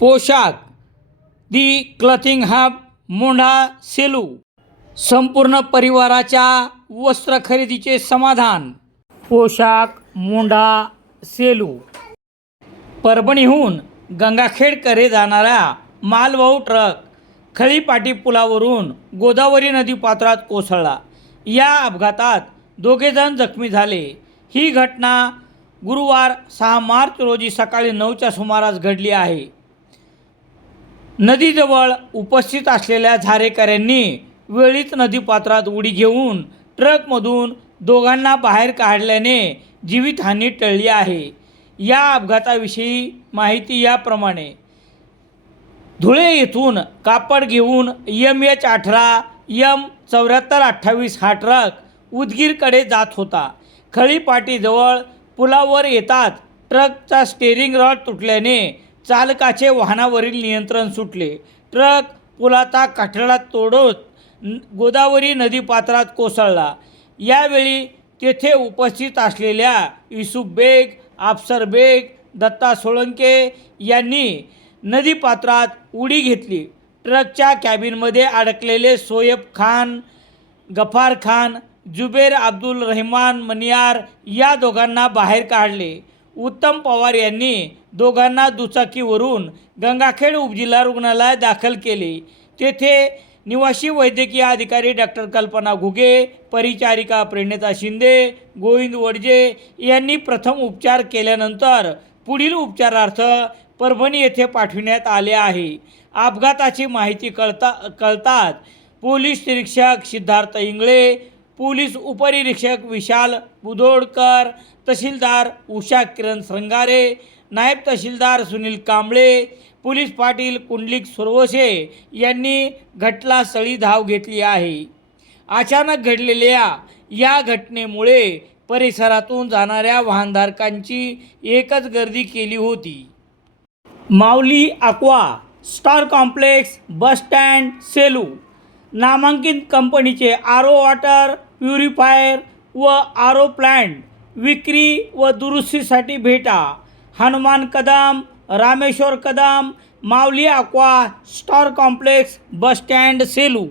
पोशाख. The clothing hub Mondha Selu. संपूर्ण परिवाराच्या वस्त्र खरेदीचे समाधान. पोशाख मोंढा सेलू. परभणीहून गंगाखेडकडे जाणाऱ्या मालवाहू ट्रक खळीपाटी पुलावरून गोदावरी नदी पात्रात कोसळला. या अपघातात दोघेजण जखमी झाले. ही घटना गुरुवार सहा मार्च रोजी सकाळी नऊच्या सुमारास घडली आहे. नदीजवळ उपस्थित असलेल्या झारेकऱ्यांनी वेळीच नदीपात्रात उडी घेऊन ट्रकमधून दोघांना बाहेर काढल्याने जीवितहानी टळली आहे. या अपघाताविषयी माहिती याप्रमाणे. धुळे येथून कापड घेऊन यम एच अठरा यम चौऱ्याहत्तर अठ्ठावीस हा ट्रक उदगीरकडे जात होता. खळीपाटीजवळ पुलावर येताच ट्रकचा स्टेरिंग रॉड तुटल्याने चालकाचे वाहनावरील नियंत्रण सुटले. ट्रक पुलाचा काठडा तोडत न- गोदावरी नदीपात्रात कोसळला. यावेळी तेथे उपस्थित असलेल्या युसुफ बेग आफसर बेग दत्ता सोळंके यांनी नदीपात्रात उडी घेतली. ट्रकच्या कॅबिनमध्ये अडकलेले सोयब खान गफार खान जुबेर अब्दुल रहमान मनियार या दोघांना बाहेर काढले. उत्तम पवार यांनी दोघांना दुचाकीवरून गंगाखेड उपजिल्हा रुग्णालयात दाखल केले. तेथे निवासी वैद्यकीय अधिकारी डॉक्टर कल्पना घुगे परिचारिका प्रणिता शिंदे गोविंद वडजे यांनी प्रथम उपचार केल्यानंतर पुढील उपचारार्थ परभणी येथे पाठविण्यात आले आहे. अपघाताची माहिती कळता कळतात पोलीस निरीक्षक सिद्धार्थ इंगळे पोलीस उपनिरीक्षक विशाल बुधोडकर तहसीलदार उषा किरण श्रंगारे नायब तहसीलदार सुनील कांबळे पोलीस पाटील कुंडलिक सुरवसे यांनी घटनास्थळी धाव घेतली आहे. अचानक घडलेल्या या घटनेमुळे परिसरातून जाणाऱ्या वाहनधारकांची एकच गर्दी केली होती. Mauli aqua star complex bus stand Selu नामांकित कंपनीचे आरो वॉटर प्युरिफायर व आरो ओ प्लॅन्ट विक्री व दुरुस्तीसाठी भेटा. Hanuman Kadam Rameshwar Kadam Mauli aqua star complex bus stand Selu.